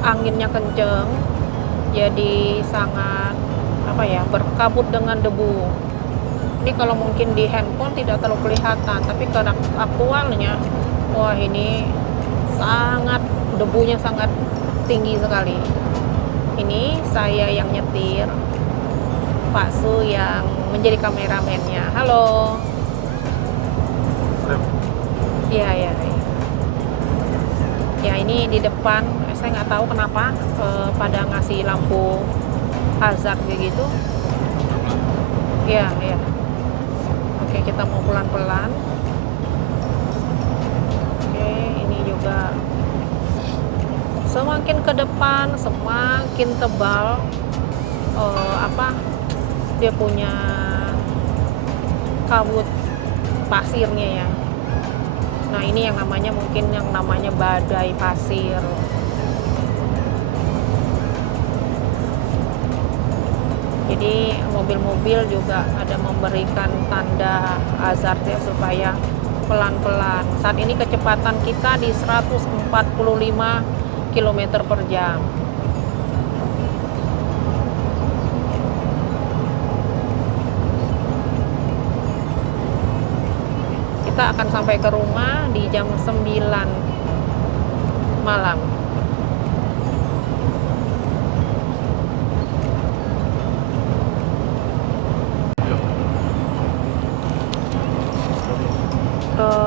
anginnya kenceng, jadi sangat berkabut dengan debu. Ini kalau mungkin di handphone tidak terlalu kelihatan, tapi kalau aktualnya, wah ini debunya sangat tinggi sekali. Ini saya yang nyetir, Pak Su yang menjadi kameramennya. Halo. Iya, ya. Ya, ini di depan saya nggak tahu kenapa pada ngasih lampu hazard kayak gitu. Iya, ya. Oke, kita mau pelan-pelan. Oke, ini juga semakin ke depan semakin tebal dia punya kabut pasirnya ya. Nah, ini yang namanya badai pasir. Jadi mobil-mobil juga ada memberikan tanda hazard ya, supaya pelan-pelan. Saat ini kecepatan kita di 145 km per jam. Kita akan sampai ke rumah di jam 9 malam.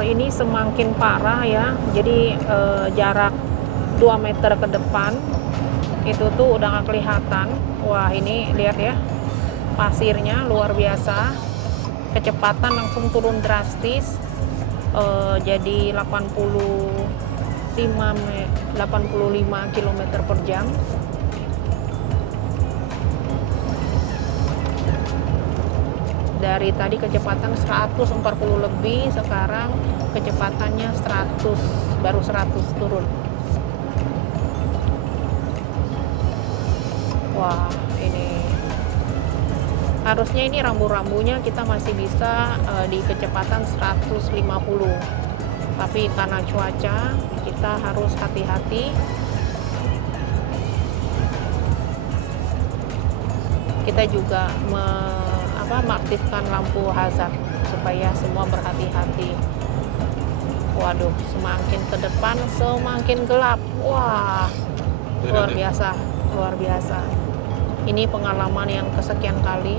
Ini semakin parah ya. Jadi jarak 2 meter ke depan itu tuh udah nggak kelihatan. Wah, ini lihat ya, pasirnya luar biasa. Kecepatan langsung turun drastis, jadi 85 km per jam. Dari tadi kecepatan 140 lebih, sekarang kecepatannya 100, baru 100 turun. Wah, ini harusnya ini rambu-rambunya kita masih bisa di kecepatan 150, tapi karena cuaca kita harus hati-hati. Kita juga mengaktifkan lampu hazard supaya semua berhati-hati. Waduh, semakin ke depan semakin gelap. Wah, luar biasa, luar biasa. Ini pengalaman yang kesekian kali.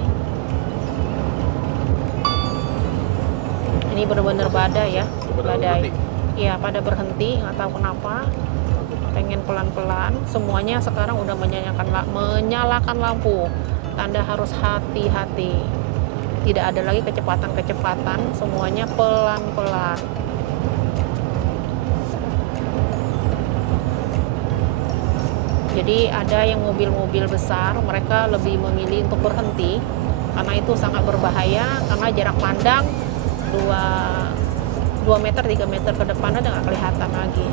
Ini benar-benar badai ya, badai. Iya, pada berhenti, nggak tahu kenapa. Pengen pelan-pelan. Semuanya sekarang udah menyalakan lampu. Tanda harus hati-hati. Tidak ada lagi kecepatan-kecepatan, semuanya pelan-pelan. Jadi ada yang mobil-mobil besar, mereka lebih memilih untuk berhenti karena itu sangat berbahaya, karena jarak pandang 2 meter 3 meter ke depan udah nggak kelihatan lagi.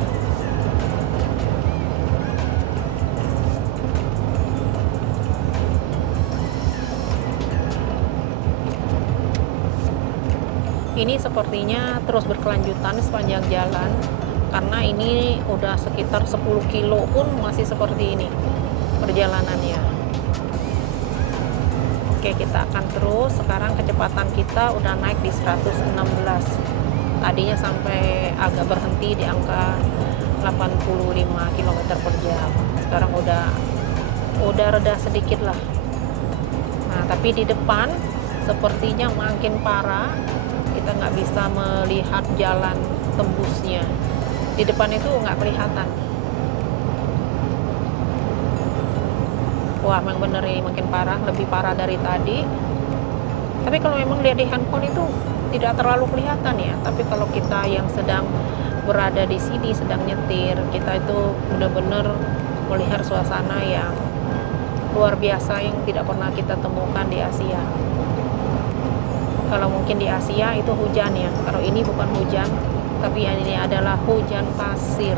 Ini sepertinya terus berkelanjutan sepanjang jalan, karena ini udah sekitar 10 kilo pun masih seperti ini perjalanannya. Oke, kita akan terus. Sekarang kecepatan kita udah naik di 116. Tadinya sampai agak berhenti di angka 85 km per jam. Sekarang udah reda sedikit lah. Nah, tapi di depan sepertinya makin parah. Kita nggak bisa melihat jalan tembusnya. Di depan itu nggak kelihatan. Wah, memang bener ini makin parah, lebih parah dari tadi. Tapi kalau memang lihat di handphone itu tidak terlalu kelihatan ya. Tapi kalau kita yang sedang berada di sini, sedang nyetir, kita itu benar-benar melihat suasana yang luar biasa yang tidak pernah kita temukan di Asia. Kalau mungkin di Asia itu hujan ya, kalau ini bukan hujan, tapi ini adalah hujan pasir.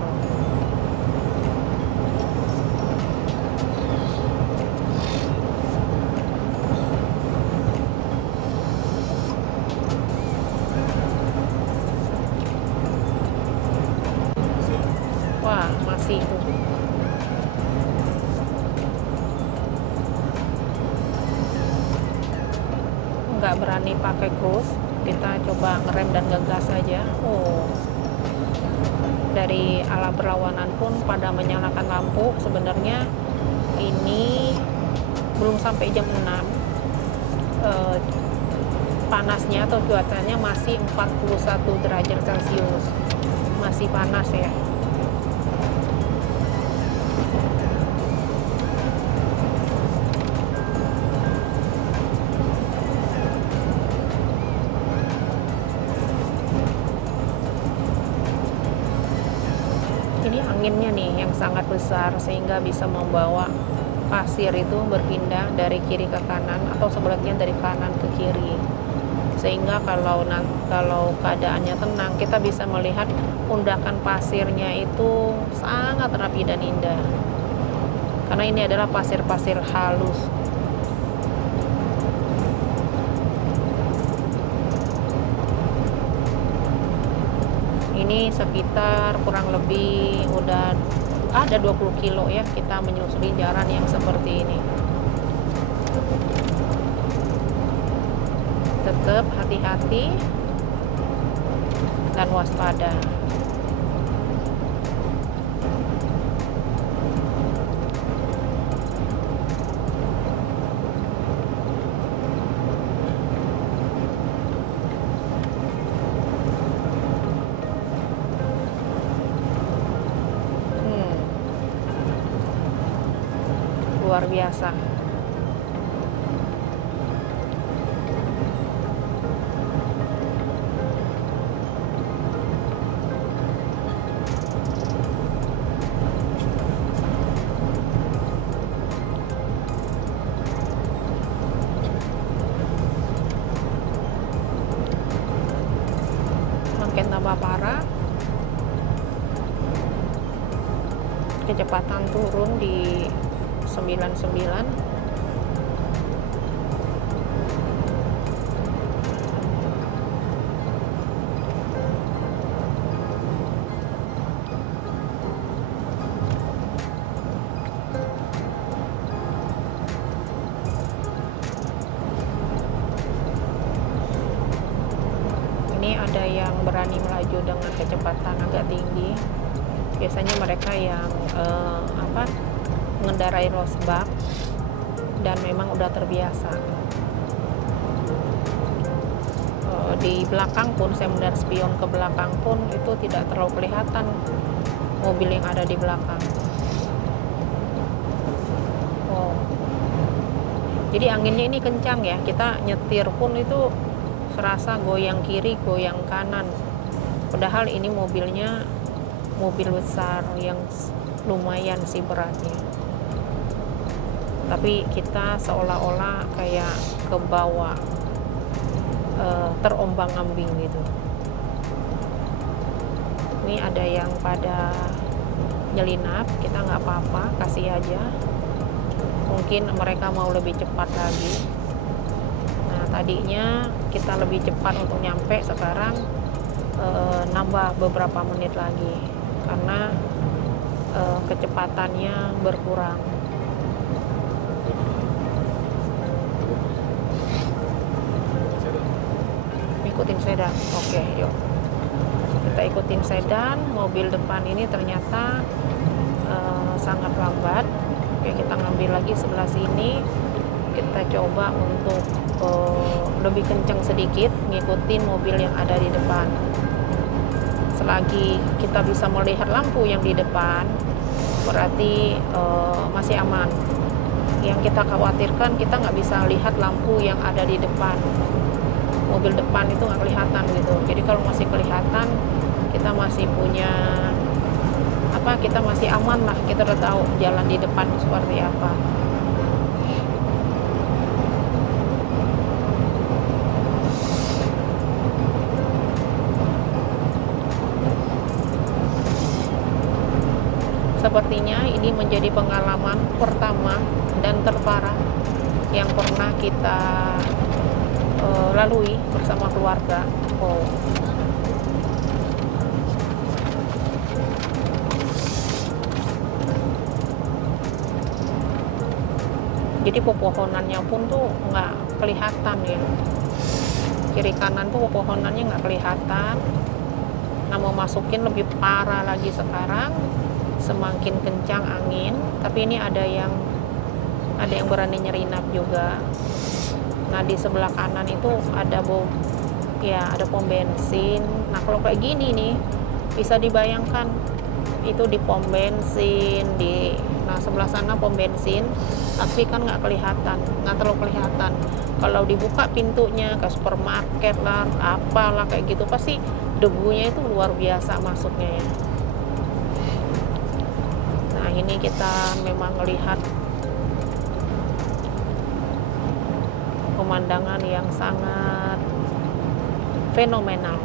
Wah, masih tuh. berani pakai cruise, kita coba ngerem dan ngegas aja. Oh, dari alat berlawanan pun pada menyalakan lampu. Sebenarnya ini belum sampai jam 6, panasnya atau cuacanya masih 41 derajat Celcius, masih panas ya. Ini anginnya nih yang sangat besar sehingga bisa membawa pasir itu berpindah dari kiri ke kanan atau sebaliknya dari kanan ke kiri, sehingga kalau keadaannya tenang kita bisa melihat undakan pasirnya itu sangat rapi dan indah karena ini adalah pasir-pasir halus. Ini sekitar kurang lebih udah ada 20 kilo ya kita menyusuri jalan yang seperti ini. Tetap hati-hati dan waspada. Luar biasa. Makin tambah parah, kecepatan turun di 99. Ini ada yang berani melaju dengan kecepatan agak tinggi. Biasanya mereka yang mengendarai losbak dan memang udah terbiasa. Di belakang pun saya melihat spion ke belakang pun itu tidak terlalu kelihatan mobil yang ada di belakang. Oh, jadi anginnya ini kencang ya, kita nyetir pun itu serasa goyang kiri goyang kanan, padahal ini mobilnya mobil besar yang lumayan sih beratnya, tapi kita seolah-olah kayak ke bawah, terombang-ambing gitu. Ini ada yang pada nyelinap, kita nggak apa-apa, kasih aja, mungkin mereka mau lebih cepat lagi. Nah, tadinya kita lebih cepat untuk nyampe, sekarang nambah beberapa menit lagi karena kecepatannya berkurang. Ikutin sedan. Oke, yuk kita ikutin sedan. Mobil depan ini ternyata sangat lambat. Oke, kita ngambil lagi sebelah sini, kita coba untuk lebih kencang sedikit ngikutin mobil yang ada di depan. Selagi kita bisa melihat lampu yang di depan, berarti masih aman. Yang kita khawatirkan, kita nggak bisa lihat lampu yang ada di depan. Mobil depan itu nggak kelihatan gitu. Jadi kalau masih kelihatan, kita masih punya kita masih aman lah, kita udah tahu jalan di depan seperti apa. Sepertinya ini menjadi pengalaman pertama dan terparah yang pernah kita lalui bersama keluarga. Oh. Jadi pepohonannya pun tuh nggak kelihatan ya. kiri kanan tuh pepohonannya nggak kelihatan. Nah, mau masukin lebih parah lagi sekarang, semakin kencang angin. Tapi ini ada yang berani nyelinap juga. Nah, di sebelah kanan itu ada ada pom bensin. Nah, kalau kayak gini nih bisa dibayangkan itu di pom bensin, nah sebelah sana pom bensin, tapi kan nggak terlalu kelihatan. Kalau dibuka pintunya ke supermarket lah, apalah kayak gitu, pasti debunya itu luar biasa masuknya ya. Nah, ini kita memang melihat pemandangan yang sangat fenomenal.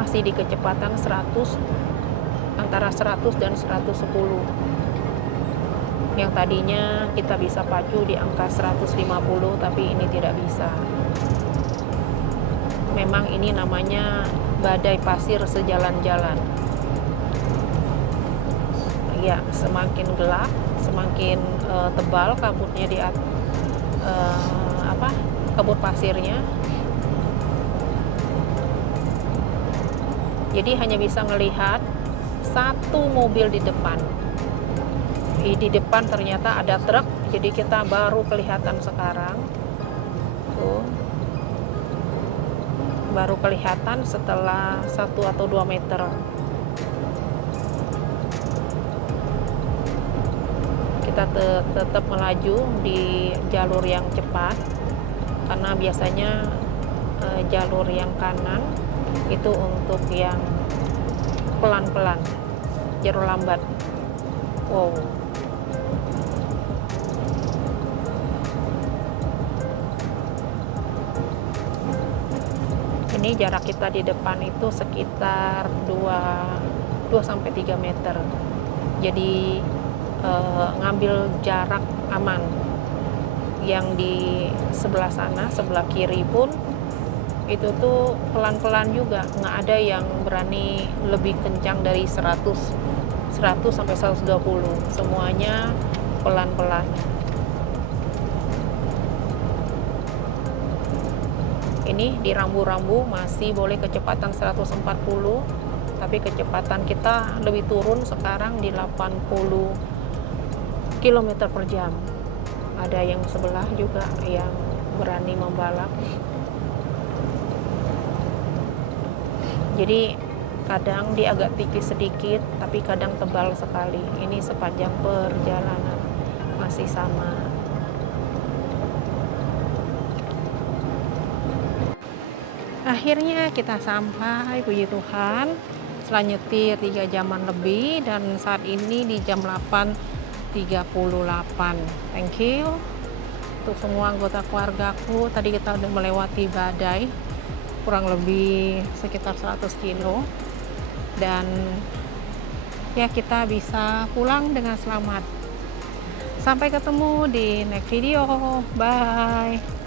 Masih di kecepatan 100, antara 100 dan 110. Yang tadinya kita bisa pacu di angka 150, tapi ini tidak bisa. Memang ini namanya badai pasir sejalan-jalan. Ya, semakin gelap, semakin tebal kabutnya kabut pasirnya. Jadi hanya bisa melihat satu mobil di depan. Di depan ternyata ada truk, jadi kita baru kelihatan sekarang. Tuh. Baru kelihatan setelah 1 atau 2 meter. Kita tetap melaju di jalur yang cepat, karena biasanya jalur yang kanan itu untuk yang pelan-pelan, jalur lambat. Wow. Ini jarak kita di depan itu sekitar 2-3 meter. Jadi ngambil jarak aman. Yang di sebelah sana, sebelah kiri pun itu tuh pelan-pelan juga, nggak ada yang berani lebih kencang dari 100 sampai 120, semuanya pelan-pelan. Ini di rambu-rambu masih boleh kecepatan 140, tapi kecepatan kita lebih turun sekarang di 80 km per jam. Ada yang sebelah juga yang berani membalap. Jadi kadang dia agak tipis sedikit, tapi kadang tebal sekali. Ini sepanjang perjalanan masih sama. Akhirnya kita sampai, puji Tuhan. Setelah nyetir 3 jaman lebih, dan saat ini di jam 8.38. Thank you untuk semua anggota keluargaku. Tadi kita udah melewati badai kurang lebih sekitar 100 kilo, dan ya kita bisa pulang dengan selamat. Sampai ketemu di next video. Bye.